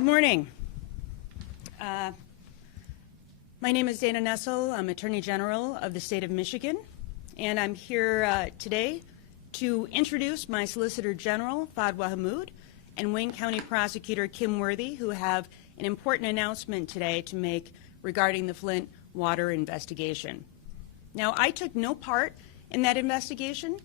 Good morning. My name is Dana Nessel. I'm Attorney General of the state of Michigan, and I'm here today to introduce my Solicitor General, Fadwa Hammoud, and Wayne County Prosecutor Kim Worthy, who have an important announcement today to make regarding the Flint water investigation. Now, I took no part in that investigation,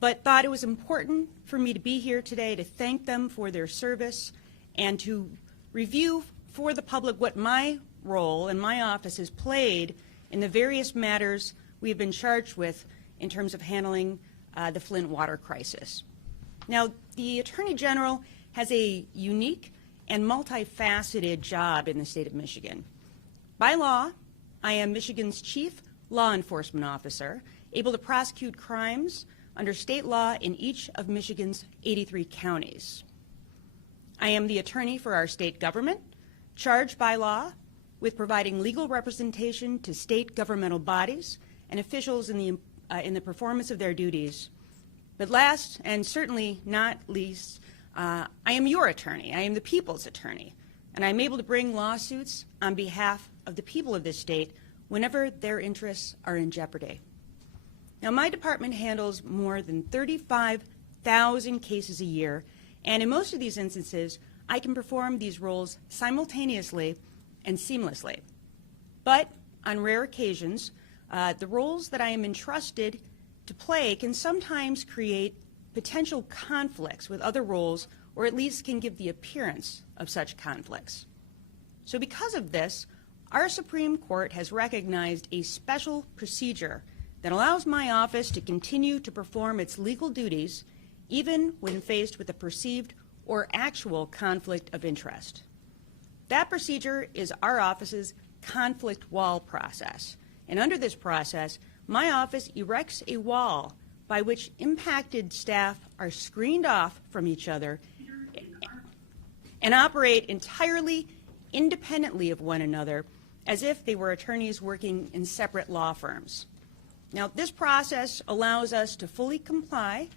but thought it was important for me to be here today to thank them for their service and to review for the public what my role and my office has played in the various matters we've been charged with in terms of handling the Flint water crisis. Now, the Attorney General has a unique and multifaceted job in the state of Michigan. By law, I am Michigan's chief law enforcement officer, able to prosecute crimes under state law in each of Michigan's 83 counties. I am the attorney for our state government, charged by law with providing legal representation to state governmental bodies and officials in the performance of their duties. But last, and certainly not least, I am your attorney. I am the people's attorney, and I'm able to bring lawsuits on behalf of the people of this state whenever their interests are in jeopardy. Now, my department handles more than 35,000 cases a year, and in most of these instances, I can perform these roles simultaneously and seamlessly. But on rare occasions, the roles that I am entrusted to play can sometimes create potential conflicts with other roles, or at least can give the appearance of such conflicts. So because of this, our Supreme Court has recognized a special procedure that allows my office to continue to perform its legal duties even when faced with a perceived or actual conflict of interest. That procedure is our office's conflict wall process. And under this process, my office erects a wall by which impacted staff are screened off from each other and operate entirely independently of one another as if they were attorneys working in separate law firms. Now, this process allows us to fully comply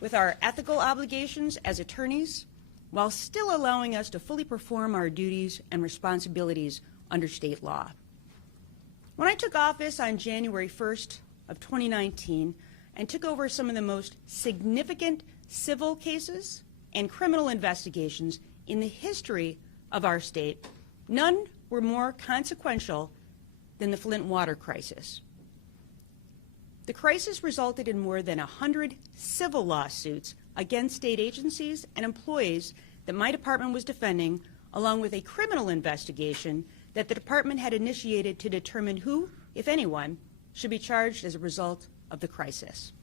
with our ethical obligations as attorneys while still allowing us to fully perform our duties and responsibilities under state law. When I took office on January 1st of 2019 and took over some of the most significant civil cases and criminal investigations in the history of our state, none were more consequential than the Flint water crisis. The crisis resulted in more than 100 civil lawsuits against state agencies and employees that my department was defending, along with a criminal investigation that the department had initiated to determine who, if anyone, should be charged as a result of the crisis.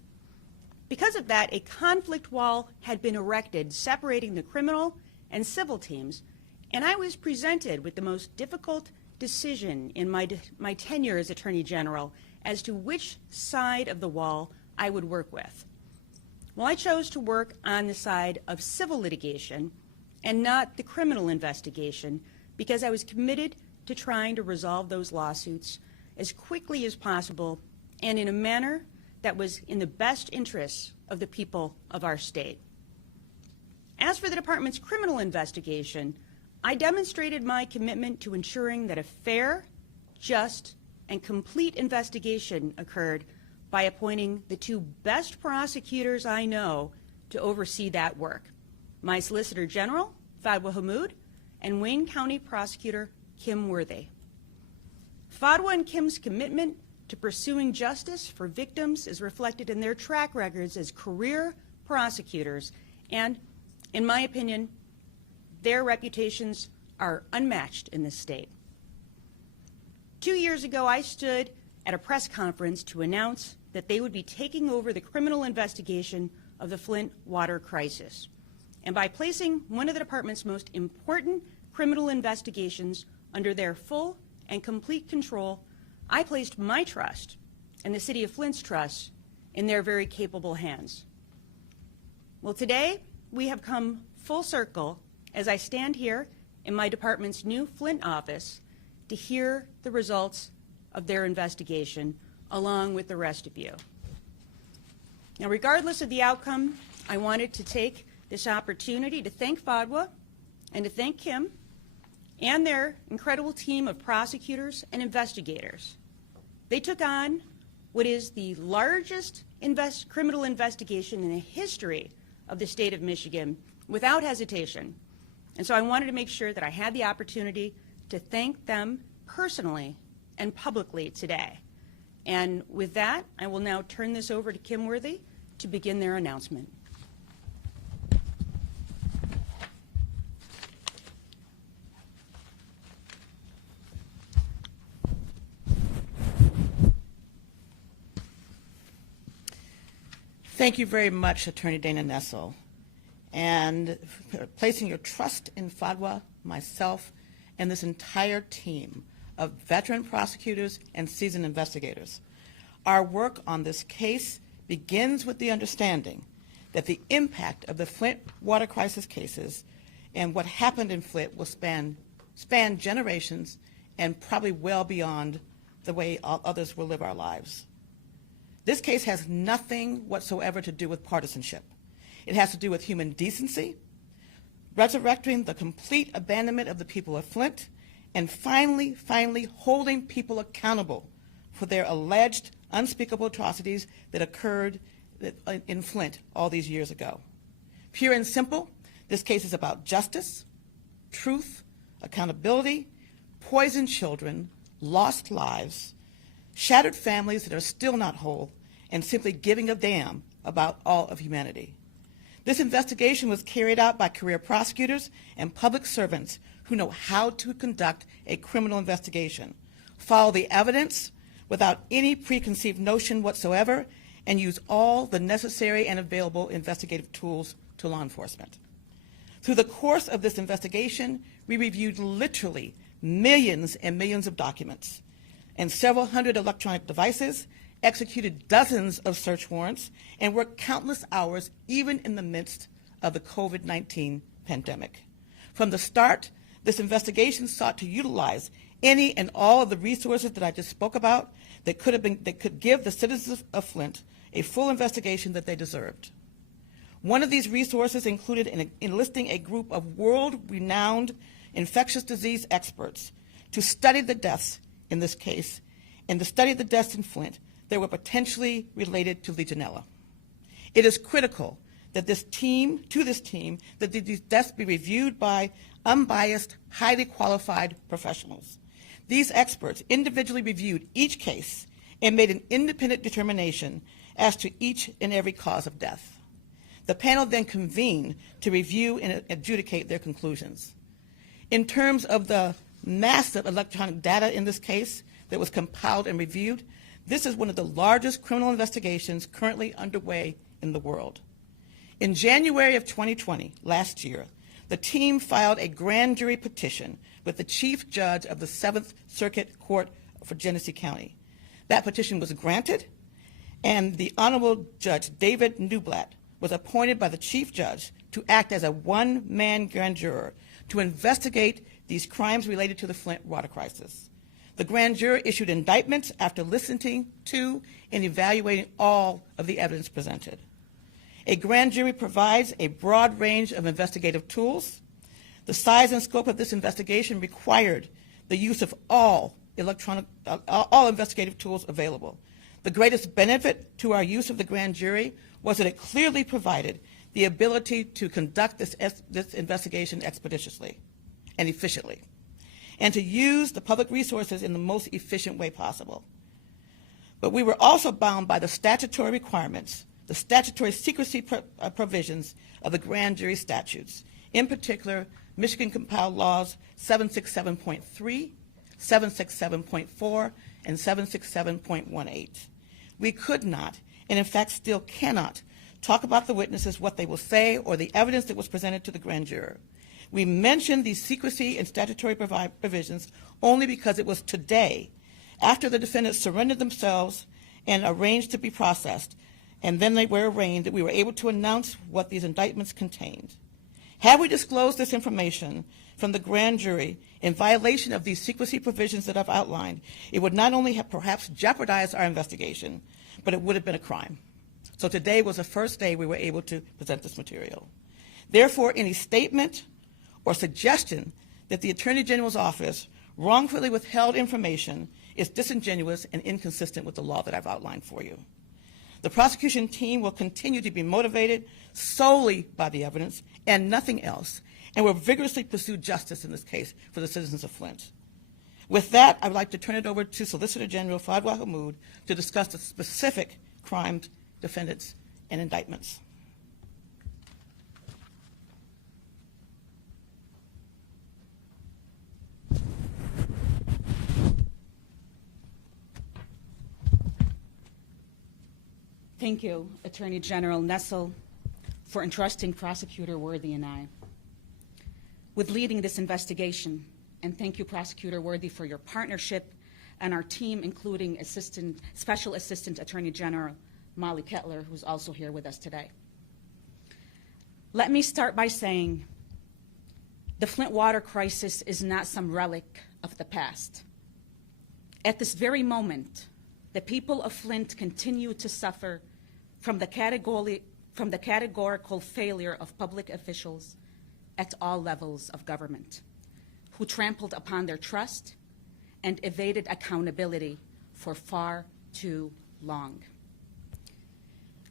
Because of that, a conflict wall had been erected separating the criminal and civil teams, and I was presented with the most difficult decision in my tenure as Attorney General as to which side of the wall I would work with. Well, I chose to work on the side of civil litigation and not the criminal investigation because I was committed to trying to resolve those lawsuits as quickly as possible and in a manner that was in the best interests of the people of our state. As for the department's criminal investigation, I demonstrated my commitment to ensuring that a fair, just, and complete investigation occurred by appointing the two best prosecutors I know to oversee that work, my Solicitor General, Fadwa Hammoud, and Wayne County Prosecutor Kim Worthy. Fadwa and Kim's commitment to pursuing justice for victims is reflected in their track records as career prosecutors, and, in my opinion, their reputations are unmatched in this state. 2 years ago, I stood at a press conference to announce that they would be taking over the criminal investigation of the Flint water crisis. And by placing one of the department's most important criminal investigations under their full and complete control, I placed my trust and the City of Flint's trust in their very capable hands. Well, today we have come full circle as I stand here in my department's new Flint office to hear the results of their investigation along with the rest of you. Now, regardless of the outcome, I wanted to take this opportunity to thank Fadwa and to thank Kim and their incredible team of prosecutors and investigators. They took on what is the largest criminal investigation in the history of the state of Michigan without hesitation. And so I wanted to make sure that I had the opportunity to thank them personally and publicly today. And with that, I will now turn this over to Kim Worthy to begin their announcement. Thank you very much, Attorney Dana Nessel, and for placing your trust in FADWA, myself, and this entire team of veteran prosecutors and seasoned investigators. Our work on this case begins with the understanding that the impact of the Flint water crisis cases and what happened in Flint will span generations and probably well beyond the way others will live our lives. This case has nothing whatsoever to do with partisanship. It has to do with human decency, resurrecting the complete abandonment of the people of Flint, and finally holding people accountable for their alleged unspeakable atrocities that occurred in Flint all these years ago. Pure and simple, this case is about justice, truth, accountability, poisoned children, lost lives, shattered families that are still not whole, and simply giving a damn about all of humanity. This investigation was carried out by career prosecutors and public servants who know how to conduct a criminal investigation, follow the evidence without any preconceived notion whatsoever, and use all the necessary and available investigative tools to law enforcement. Through the course of this investigation, we reviewed literally millions and millions of documents and several hundred electronic devices, executed dozens of search warrants, and worked countless hours even in the midst of the COVID-19 pandemic. From the start, this investigation sought to utilize any and all of the resources that I just spoke about that could give the citizens of Flint a full investigation that they deserved. One of these resources included enlisting a group of world-renowned infectious disease experts to study the deaths in this case and to study the deaths in Flint that were potentially related to Legionella. It is critical that these deaths be reviewed by unbiased, highly qualified professionals. These experts individually reviewed each case and made an independent determination as to each and every cause of death. The panel then convened to review and adjudicate their conclusions. In terms of the massive electronic data in this case that was compiled and reviewed, this is one of the largest criminal investigations currently underway in the world. In January of 2020, last year, the team filed a grand jury petition with the chief judge of the 7th Circuit Court for Genesee County. That petition was granted, and the Honorable Judge David Newblatt was appointed by the chief judge to act as a one-man grand juror to investigate these crimes related to the Flint water crisis. The grand jury issued indictments after listening to and evaluating all of the evidence presented. A grand jury provides a broad range of investigative tools. The size and scope of this investigation required the use of all investigative tools available. The greatest benefit to our use of the grand jury was that it clearly provided the ability to conduct this investigation expeditiously and efficiently, and to use the public resources in the most efficient way possible. But we were also bound by the statutory requirements, the statutory secrecy provisions of the grand jury statutes, in particular, Michigan compiled laws 767.3, 767.4, and 767.18. We could not, and in fact still cannot, talk about the witnesses, what they will say, or the evidence that was presented to the grand juror. We mentioned these secrecy and statutory provisions only because it was today, after the defendants surrendered themselves and arranged to be processed, and then they were arraigned, that we were able to announce what these indictments contained. Had we disclosed this information from the grand jury in violation of these secrecy provisions that I've outlined, it would not only have perhaps jeopardized our investigation, but it would have been a crime. So today was the first day we were able to present this material. Therefore, any statement or suggestion that the Attorney General's office wrongfully withheld information is disingenuous and inconsistent with the law that I've outlined for you. The prosecution team will continue to be motivated solely by the evidence and nothing else, and will vigorously pursue justice in this case for the citizens of Flint. With that, I would like to turn it over to Solicitor General Fadwa Hammoud to discuss the specific crimes, defendants, and indictments. Thank you, Attorney General Nessel, for entrusting Prosecutor Worthy and I with leading this investigation. And thank you, Prosecutor Worthy, for your partnership and our team, including Special Assistant Attorney General Molly Kettler, who's also here with us today. Let me start by saying the Flint water crisis is not some relic of the past. At this very moment, the people of Flint continue to suffer from the categorical failure of public officials at all levels of government, who trampled upon their trust and evaded accountability for far too long.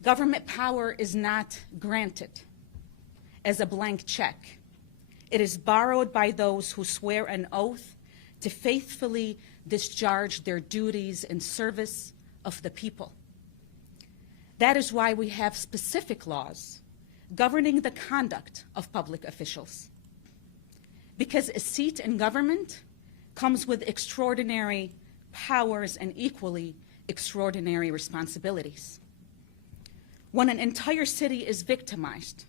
Government power is not granted as a blank check. It is borrowed by those who swear an oath to faithfully discharge their duties in service of the people. That is why we have specific laws governing the conduct of public officials. Because a seat in government comes with extraordinary powers and equally extraordinary responsibilities. When an entire city is victimized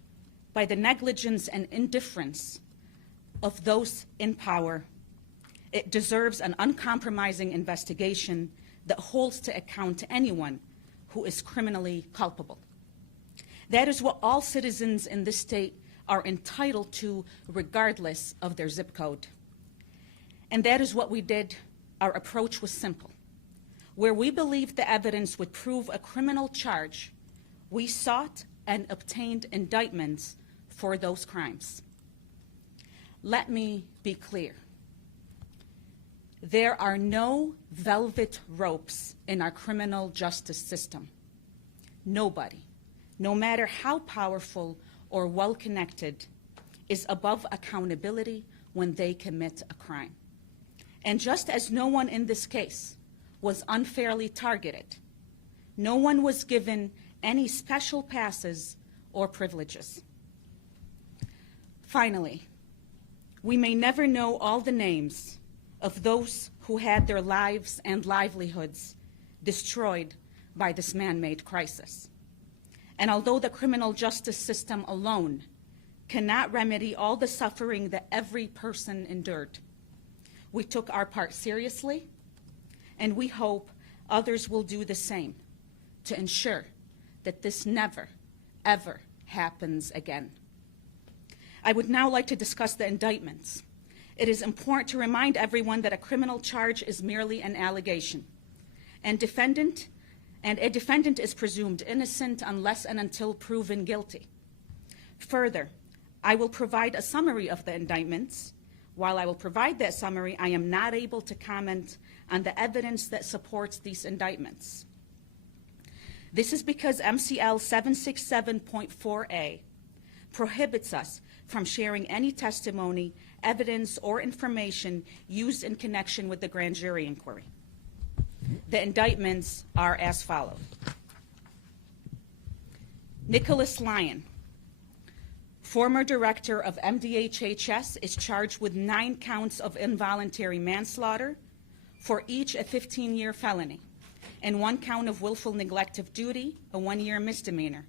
by the negligence and indifference of those in power, it deserves an uncompromising investigation that holds to account anyone who is criminally culpable. That is what all citizens in this state are entitled to, regardless of their zip code. And that is what we did. Our approach was simple. Where we believed the evidence would prove a criminal charge, we sought and obtained indictments for those crimes. Let me be clear. There are no velvet ropes in our criminal justice system. Nobody, no matter how powerful or well-connected, is above accountability when they commit a crime. And just as no one in this case was unfairly targeted, no one was given any special passes or privileges. Finally, we may never know all the names of those who had their lives and livelihoods destroyed by this man-made crisis. And although the criminal justice system alone cannot remedy all the suffering that every person endured, we took our part seriously, and we hope others will do the same to ensure that this never, ever happens again. I would now like to discuss the indictments. It is important to remind everyone that a criminal charge is merely an allegation, and a defendant is presumed innocent unless and until proven guilty. Further, I will provide a summary of the indictments. While I will provide that summary, I am not able to comment on the evidence that supports these indictments. This is because MCL 767.4a prohibits us from sharing any testimony, evidence, or information used in connection with the grand jury inquiry. The indictments are as follows. Nicholas Lyon, former director of MDHHS, is charged with 9 counts of involuntary manslaughter, for each a 15-year felony, and 1 count of willful neglect of duty, a 1-year misdemeanor,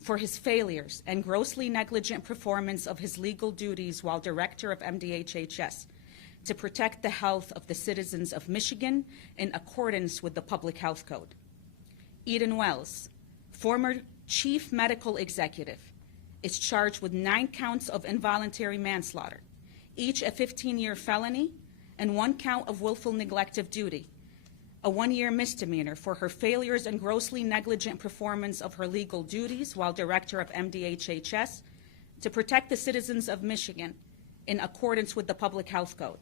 for his failures and grossly negligent performance of his legal duties while director of MDHHS to protect the health of the citizens of Michigan in accordance with the Public Health Code. Eden Wells, former chief medical executive, is charged with 9 counts of involuntary manslaughter, each a 15-year felony, and 1 count of willful neglect of duty, a 1-year misdemeanor for her failures and grossly negligent performance of her legal duties while director of MDHHS to protect the citizens of Michigan in accordance with the Public Health Code.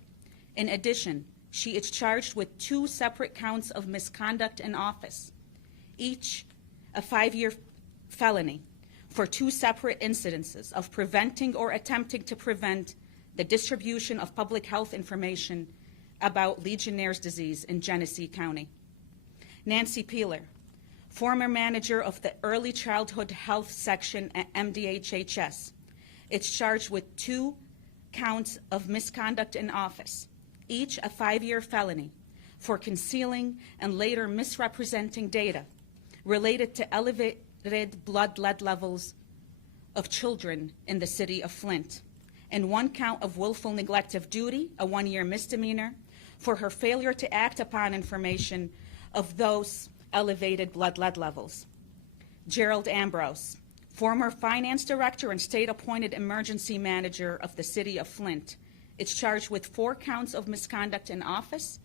In addition, she is charged with 2 separate counts of misconduct in office, each a 5-year felony, for 2 separate incidences of preventing or attempting to prevent the distribution of public health information about Legionnaire's disease in Genesee County. Nancy Peeler, former manager of the Early Childhood Health Section at MDHHS, is charged with 2 counts of misconduct in office, each a 5-year felony, for concealing and later misrepresenting data related to elevated blood lead levels of children in the city of Flint, and 1 count of willful neglect of duty, a 1-year misdemeanor, for her failure to act upon information of those elevated blood lead levels. Gerald Ambrose, former finance director and state-appointed emergency manager of the city of Flint, is charged with 4 counts of misconduct in office,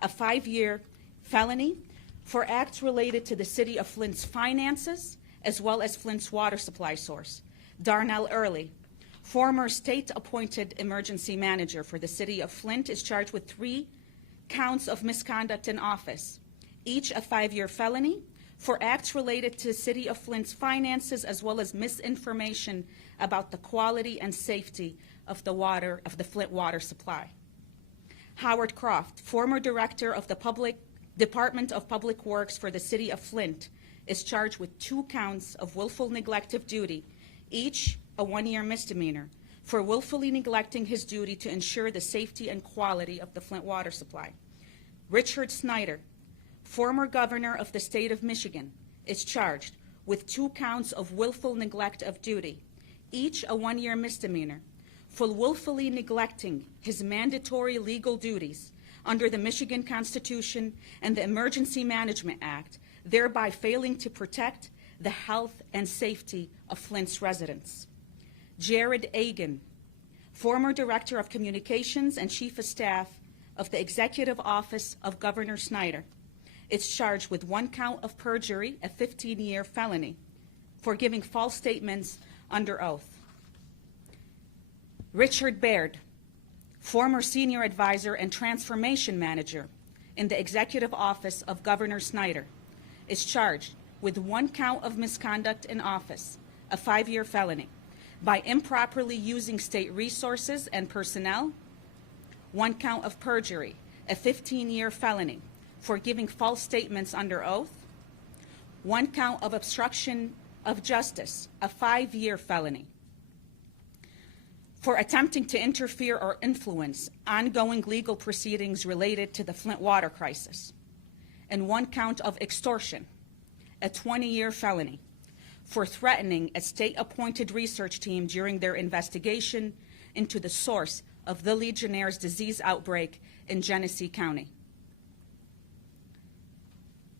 a 5-year felony for acts related to the city of Flint's finances, as well as Flint's water supply source. Darnell Early, former state-appointed emergency manager for the city of Flint, is charged with 3 counts of misconduct in office, each a 5-year felony for acts related to the city of Flint's finances, as well as misinformation about the quality and safety of the Flint water supply. Howard Croft, former director of the Department of Public Works for the city of Flint, is charged with 2 counts of willful neglect of duty, each a 1-year misdemeanor, for willfully neglecting his duty to ensure the safety and quality of the Flint water supply. Richard Snyder, former governor of the state of Michigan, is charged with 2 counts of willful neglect of duty, each a 1-year misdemeanor, for willfully neglecting his mandatory legal duties under the Michigan Constitution and the Emergency Management Act, thereby failing to protect the health and safety of Flint's residents. Jared Agan, former director of communications and chief of staff of the Executive Office of Governor Snyder, is charged with 1 count of perjury, a 15-year felony, for giving false statements under oath. Richard Baird, former senior advisor and transformation manager in the Executive Office of Governor Snyder, is charged with 1 count of misconduct in office, a 5-year felony, by improperly using state resources and personnel, 1 count of perjury, a 15-year felony, for giving false statements under oath, 1 count of obstruction of justice, a 5-year felony, for attempting to interfere or influence ongoing legal proceedings related to the Flint water crisis, and 1 count of extortion, a 20-year felony, for threatening a state-appointed research team during their investigation into the source of the Legionnaire's disease outbreak in Genesee County.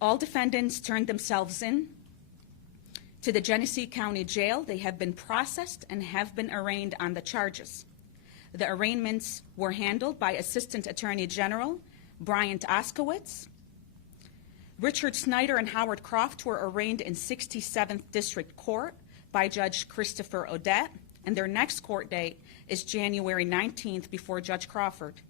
All defendants turned themselves in to the Genesee County Jail. They have been processed and have been arraigned on the charges. The arraignments were handled by Assistant Attorney General Bryant Oskowitz. Richard Snyder and Howard Croft were arraigned in 67th District Court by Judge Christopher Odette, and their next court date is January 19th before Judge Crawford.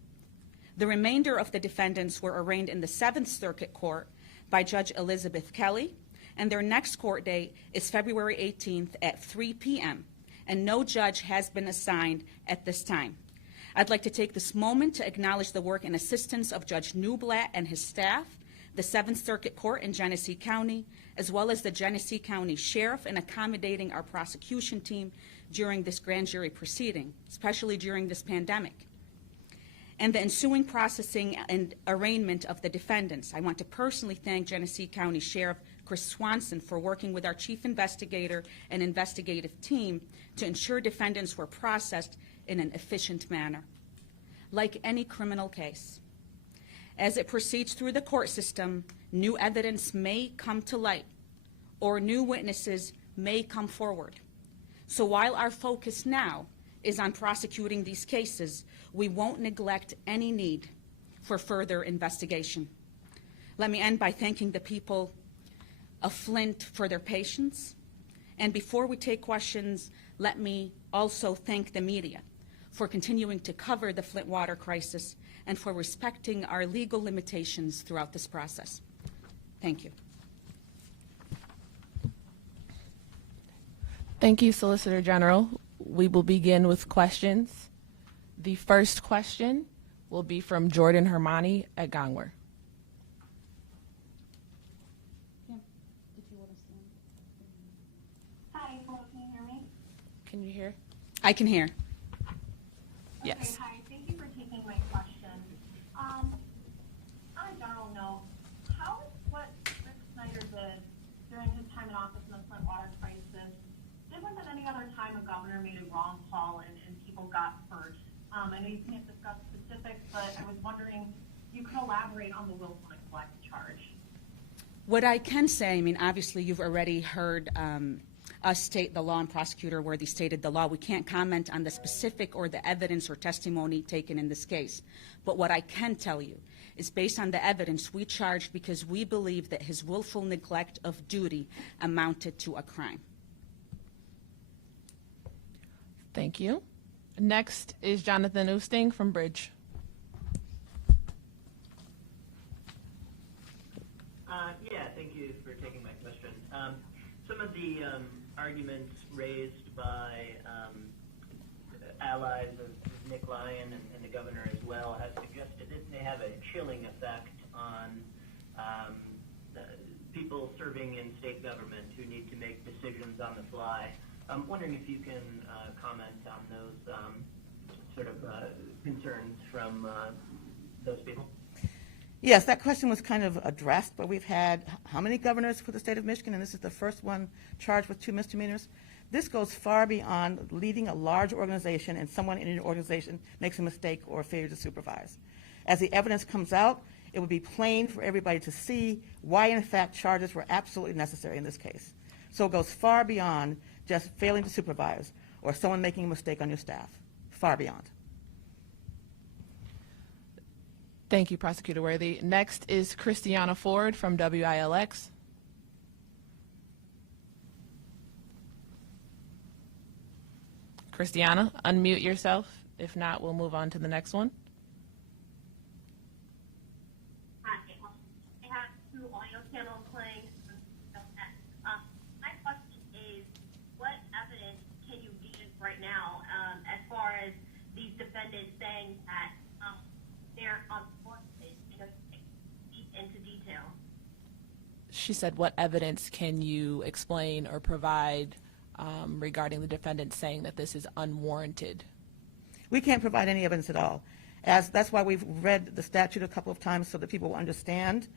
The remainder of the defendants were arraigned in the 7th Circuit Court by Judge Elizabeth Kelly, and their next court date is February 18th at 3 p.m., and no judge has been assigned at this time. I'd like to take this moment to acknowledge the work and assistance of Judge Newblatt and his staff, the 7th Circuit Court in Genesee County, as well as the Genesee County Sheriff in accommodating our prosecution team during this grand jury proceeding, especially during this pandemic, and the ensuing processing and arraignment of the defendants. I want to personally thank Genesee County Sheriff Chris Swanson for working with our chief investigator and investigative team to ensure defendants were processed in an efficient manner. Like any criminal case, as it proceeds through the court system, new evidence may come to light or new witnesses may come forward. So while our focus now is on prosecuting these cases, we won't neglect any need for further investigation. Let me end by thanking the people of Flint for their patience. And before we take questions, let me also thank the media for continuing to cover the Flint water crisis, and for respecting our legal limitations throughout this process. Thank you. Thank you, Solicitor General. We will begin with questions. The first question will be from Jordan Hermani at Gongwer. Hi, hello, can you hear me? Can you hear? I can hear. Yes. Okay, hi, thank you for taking my question. On a general note, how is what Rick Snyder did during his time in office in the Flint water crisis different than any other time a governor made a wrong call and people got hurt? I know you can't discuss specifics, but I was wondering if you could elaborate on the willful neglect charge. What I can say, I mean, obviously you've already heard us state the law, and Prosecutor Worthy stated the law. We can't comment on the specific or the evidence or testimony taken in this case. But what I can tell you is based on the evidence we charged because we believe that his willful neglect of duty amounted to a crime. Thank you. Next is Jonathan Oosting from Bridge. Yeah, thank you for taking my question. Some of the arguments raised by allies of Nick Lyon and the governor as well have suggested it may have a chilling effect on people serving in state government who need to make decisions on the fly. I'm wondering if you can comment on those sort of concerns from those people. Yes, that question was kind of addressed, but we've had how many governors for the state of Michigan, and this is the first one charged with 2 misdemeanors. This goes far beyond leading a large organization and someone in your organization makes a mistake or a failure to supervise. As the evidence comes out, it would be plain for everybody to see why, in fact, charges were absolutely necessary in this case. So it goes far beyond just failing to supervise or someone making a mistake on your staff. Far beyond. Thank you, Prosecutor Worthy. Next is Christiana Ford from WILX. Christiana, unmute yourself. If not, we'll move on to the next one. Hi, I have 2 audio channels playing. My question is, what evidence can you give right now as far as these defendants saying that they're on board into detail? She said, what evidence can you explain or provide regarding the defendant saying that this is unwarranted? We can't provide any evidence at all. That's why we've read the statute a couple of times so that people will understand.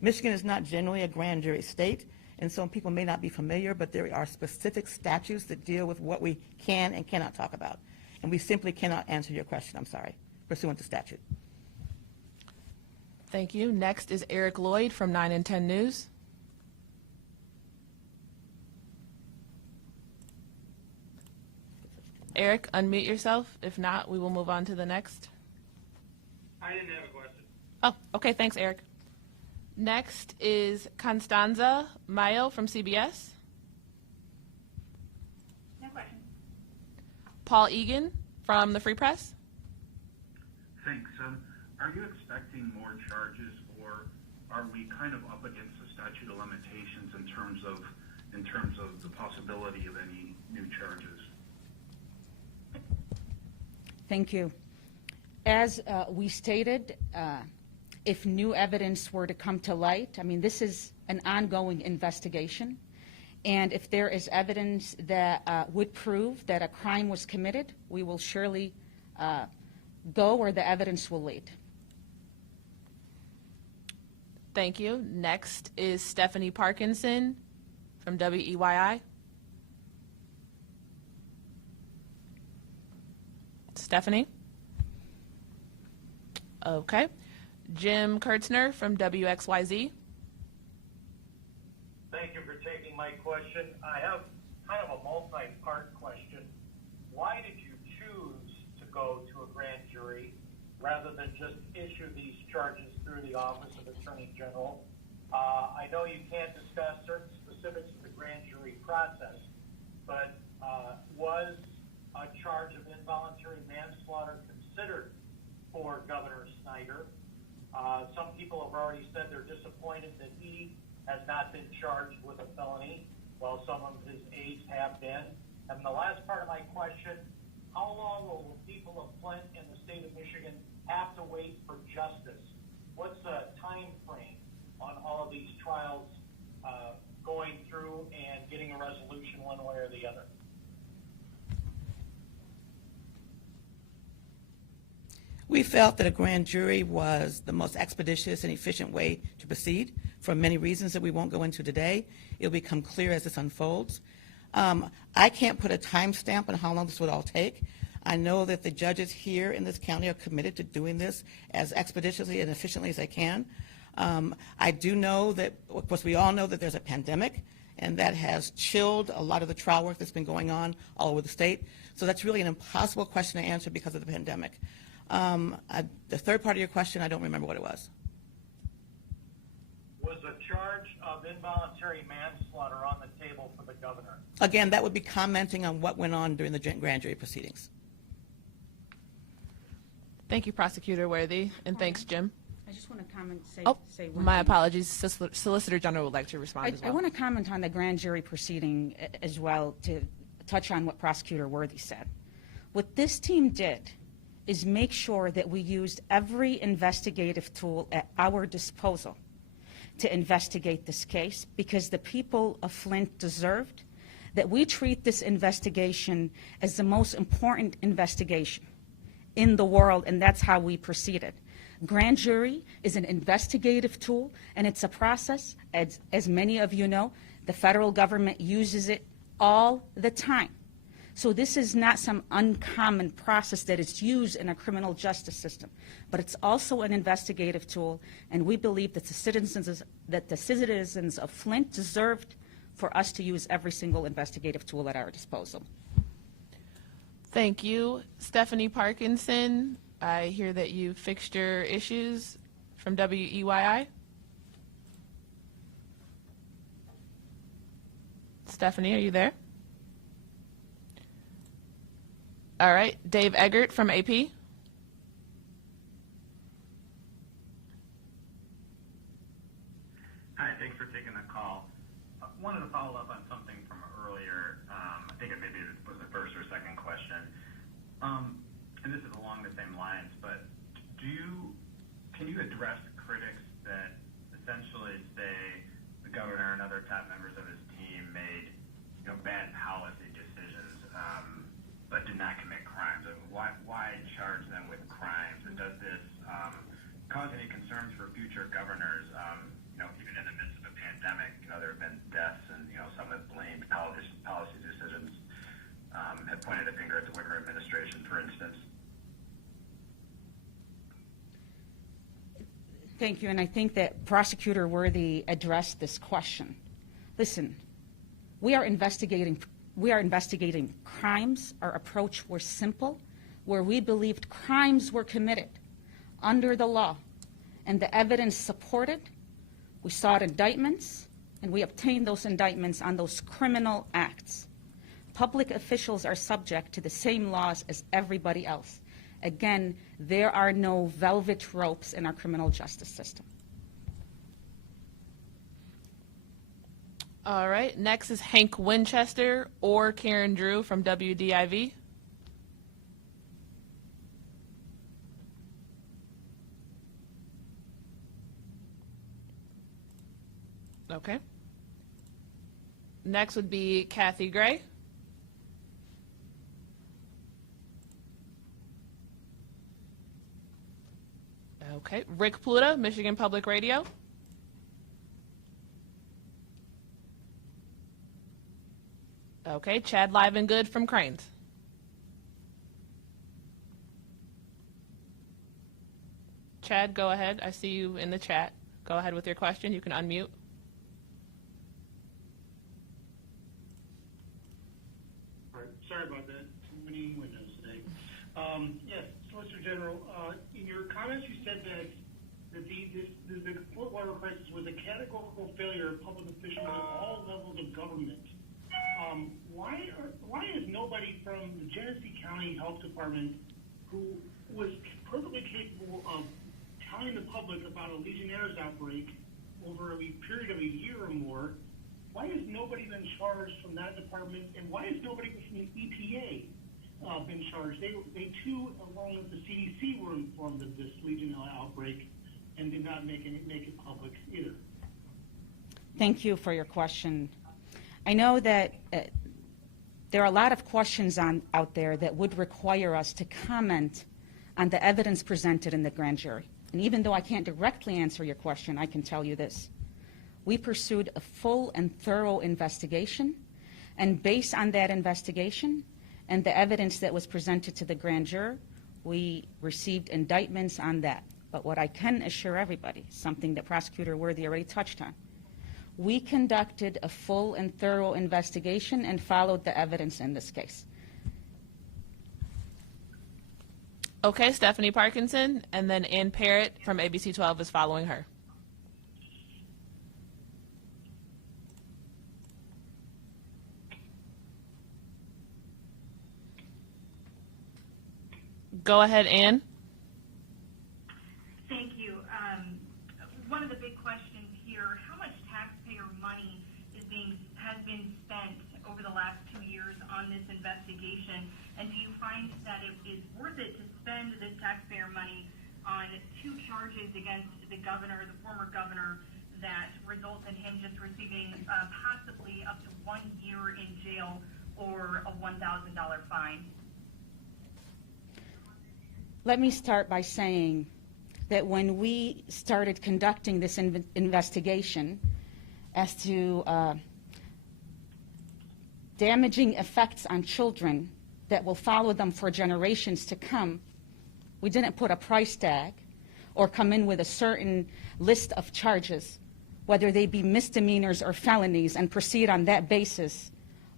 Michigan is not generally a grand jury state, and some people may not be familiar, but there are specific statutes that deal with what we can and cannot talk about. And we simply cannot answer your question, I'm sorry, pursuant to statute. Thank you. Next is Eric Lloyd from 9 and 10 News. Eric, unmute yourself. If not, we will move on to the next. I didn't have a question. Oh, okay. Thanks, Eric. Next is Constanza Mayo from CBS. No question. Paul Egan from the Free Press. Thanks. Are you expecting more charges, or are we kind of up against the statute of limitations in terms of the possibility of any new charges? Thank you. As we stated, if new evidence were to come to light, I mean, this is an ongoing investigation, and if there is evidence that would prove that a crime was committed, we will surely go where the evidence will lead. Thank you. Next is Stephanie Parkinson from WEYI. Stephanie? Okay. Jim Kurtzner from WXYZ. Thank you for taking my question. I have kind of a multi-part question. Why did you choose to go to a grand jury rather than just issue these charges through the Office of Attorney General? I know you can't discuss certain specifics of the grand jury process, but was charge of involuntary manslaughter considered for Governor Snyder. Some people have already said they're disappointed that he has not been charged with a felony, while some of his aides have been. And the last part of my question, how long will the people of Flint and the state of Michigan have to wait for justice? What's the time frame on all of these trials going through and getting a resolution one way or the other? We felt that a grand jury was the most expeditious and efficient way to proceed for many reasons that we won't go into today. It'll become clear as this unfolds. I can't put a timestamp on how long this would all take. I know that the judges here in this county are committed to doing this as expeditiously and efficiently as they can. I do know that, of course, we all know that there's a pandemic, and that has chilled a lot of the trial work that's been going on all over the state. So that's really an impossible question to answer because of the pandemic. The third part of your question, I don't remember what it was. Was a charge of involuntary manslaughter on the table for the governor? Again, that would be commenting on what went on during the grand jury proceedings. Thank you, Prosecutor Worthy, and thanks, Jim. I just want to comment, say one My thing. apologies. Solicitor General would like to respond as well. I want to comment on the grand jury proceeding as well, to touch on what Prosecutor Worthy said. What this team did is make sure that we used every investigative tool at our disposal to investigate this case, because the people of Flint deserved that we treat this investigation as the most important investigation in the world, and that's how we proceeded. Grand jury is an investigative tool, and it's a process, as many of you know, the federal government uses it all the time. So this is not some uncommon process that is used in a criminal justice system, but it's also an investigative tool, and we believe that the citizens of Flint deserved for us to use every single investigative tool at our disposal. Thank you. Stephanie Parkinson, I hear that you fixed your issues from WEYI. Stephanie, are you there? All right. Dave Eggert from AP. Hi, thanks for taking the call. Wanted to follow up on something from earlier. I think it maybe was the first or second question. And this is along the same lines, but can you address critics that essentially say the governor and other top members of his team made bad policy decisions, but did not commit crimes? Why charge them with crimes? And does this cause any concerns for future governors? Even in the midst of a pandemic, there have been deaths, and some have blamed policy decisions, have pointed a finger at the Whitmer administration, for instance. Thank you, and I think that Prosecutor Worthy addressed this question. Listen, we are investigating crimes. Our approach was simple, where we believed crimes were committed under the law, and the evidence supported. We sought indictments, and we obtained those indictments on those criminal acts. Public officials are subject to the same laws as everybody else. Again, there are no velvet ropes in our criminal justice system. All right. Next is Hank Winchester or Karen Drew from WDIV. Okay. Next would be Kathy Gray. Okay. Rick Pluta, Michigan Public Radio. Okay. Chad Livengood from Cranes. Chad, go ahead. I see you in the chat. Go ahead with your question. You can unmute. Sorry about that. Too many windows today. Yes, Solicitor General, in your comments you said that the Flint water crisis was a categorical failure of public officials at all levels of government. Why is nobody from the Genesee County Health Department who was perfectly capable of telling the public about a Legionnaire's outbreak over a period of a year or more. Why has nobody been charged from that department, and why has nobody from the EPA been charged? They too, along with the CDC, were informed of this Legionella outbreak and did not make it public either. Thank you for your question. I know that there are a lot of questions out there that would require us to comment on the evidence presented in the grand jury. And even though I can't directly answer your question, I can tell you this. We pursued a full and thorough investigation, and based on that investigation and the evidence that was presented to the grand jury, we received indictments on that. But what I can assure everybody, something that Prosecutor Worthy already touched on, we conducted a full and thorough investigation and followed the evidence in this case. Okay, Stephanie Parkinson, and then Ann Parrott from ABC 12 is following her. Go ahead, Ann. Thank you. One of the big questions here, how much taxpayer money has been spent over the last 2 years on this investigation? And do you find that it is worth it to spend this taxpayer money on 2 charges against the governor, the former governor, that result in him just receiving possibly up to 1 year in jail or a $1,000 fine? Let me start by saying that when we started conducting this investigation as to damaging effects on children that will follow them for generations to come, we didn't put a price tag or come in with a certain list of charges, whether they be misdemeanors or felonies, and proceed on that basis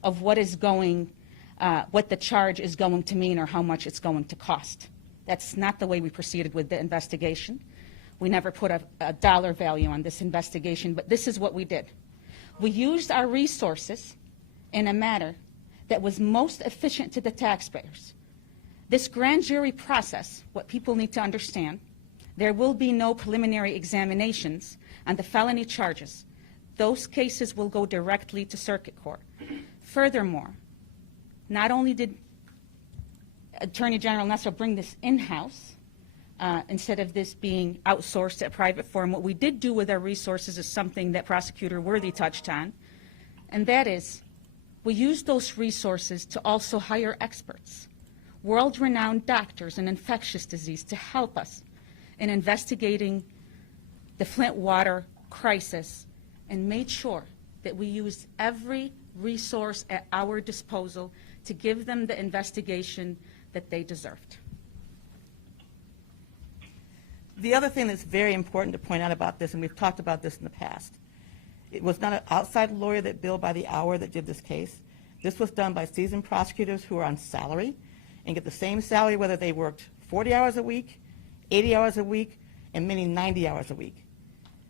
of what the charge is going to mean or how much it's going to cost. That's not the way we proceeded with the investigation. We never put a dollar value on this investigation, but this is what we did. We used our resources in a manner that was most efficient to the taxpayers. This grand jury process, what people need to understand, there will be no preliminary examinations on the felony charges. Those cases will go directly to circuit court. Furthermore, not only did Attorney General Nessel bring this in-house instead of this being outsourced at private firm, what we did do with our resources is something that Prosecutor Worthy touched on, and that is we used those resources to also hire experts, world-renowned doctors in infectious disease, to help us in investigating the Flint water crisis, and made sure that we used every resource at our disposal to give them the investigation that they deserved. The other thing that's very important to point out about this, and we've talked about this in the past, it was not an outside lawyer that billed by the hour that did this case. This was done by seasoned prosecutors who are on salary and get the same salary whether they worked 40 hours a week, 80 hours a week, and many 90 hours a week.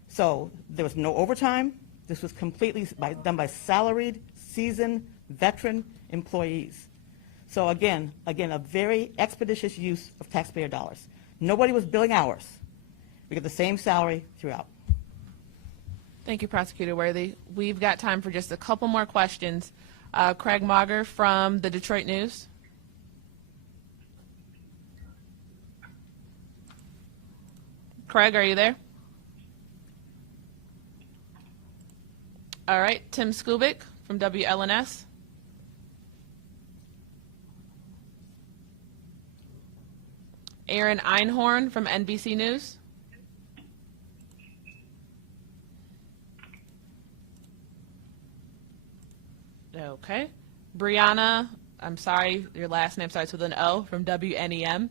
So there was no overtime. This was completely done by salaried, seasoned, veteran employees. So again, a very expeditious use of taxpayer dollars. Nobody was billing hours. We get the same salary throughout. Thank you, Prosecutor Worthy. We've got time for just a couple more questions. Craig Mauger from the Detroit News. Craig, are you there? All right, Tim Skubic from WLNS. Aaron Einhorn from NBC News. Okay. Brianna, I'm sorry, your last name starts with an O, from WNEM.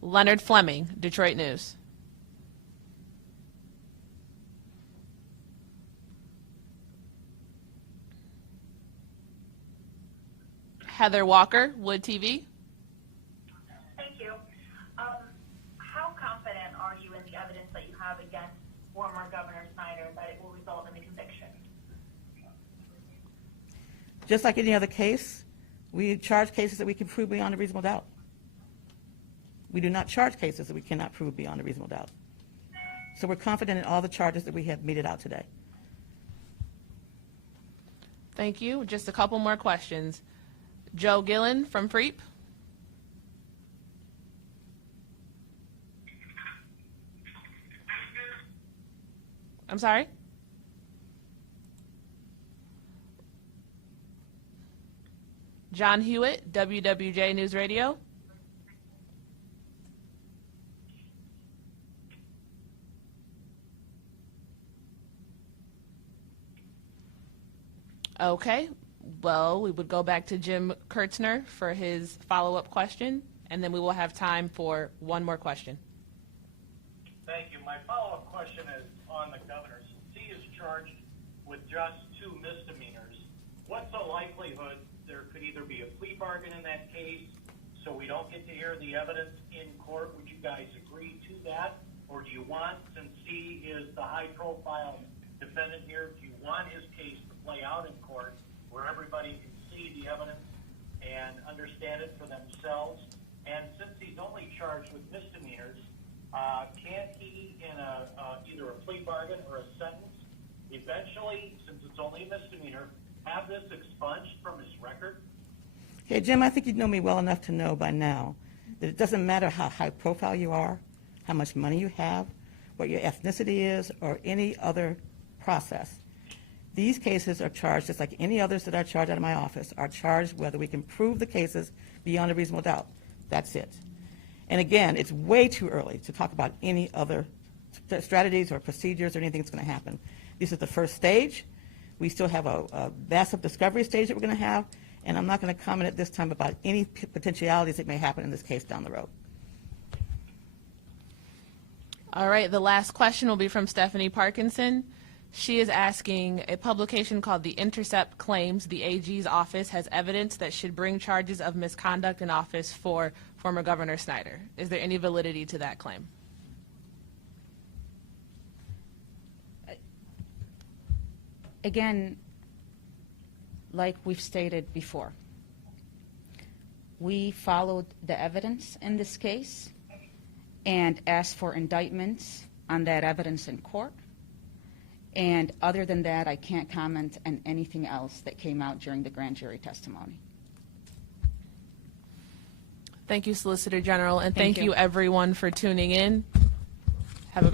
Leonard Fleming, Detroit News. Heather Walker, Wood TV. Thank you. How confident are you in the evidence that you have against former Governor Snyder that it will result in a conviction? Just like any other case, we charge cases that we can prove beyond a reasonable doubt. We do not charge cases that we cannot prove beyond a reasonable doubt. So we're confident in all the charges that we have meted out today. Thank you. Just a couple more questions. Joe Gillen from FREEP. I'm sorry? John Hewitt, WWJ News Radio. Okay, well, we would go back to Jim Kurtzner for his follow-up question, and then we will have time for one more question. Thank you. My follow-up question is on the governor. Since he is charged with just 2 misdemeanors, what's the likelihood there could either be a plea bargain in that case so we don't get to hear the evidence in court? Would you guys agree to that? Or do you want, since he is the high-profile defendant here, do you want his case to play out in court where everybody can see the evidence and understand it for themselves? And since he's only charged with misdemeanors, can't he, in either a plea bargain or a sentence, eventually, since it's only a misdemeanor, have this expunged from his record? Okay, Jim, I think you know me well enough to know by now that it doesn't matter how high profile you are, how much money you have, what your ethnicity is, or any other process. These cases are charged just like any others that are charged out of my office, are charged whether we can prove the cases beyond a reasonable doubt. That's it. And again, it's way too early to talk about any other strategies or procedures or anything that's going to happen. This is the first stage. We still have a massive discovery stage that we're going to have, and I'm not going to comment at this time about any potentialities that may happen in this case down the road. All right, the last question will be from Stephanie Parkinson. She is asking, a publication called The Intercept claims the AG's office has evidence that should bring charges of misconduct in office for former Governor Snyder. Is there any validity to that claim? Again, like we've stated before, we followed the evidence in this case and asked for indictments on that evidence in court. And other than that, I can't comment on anything else that came out during the grand jury testimony. Thank you, Solicitor General, and Thank thank you. you everyone for tuning in.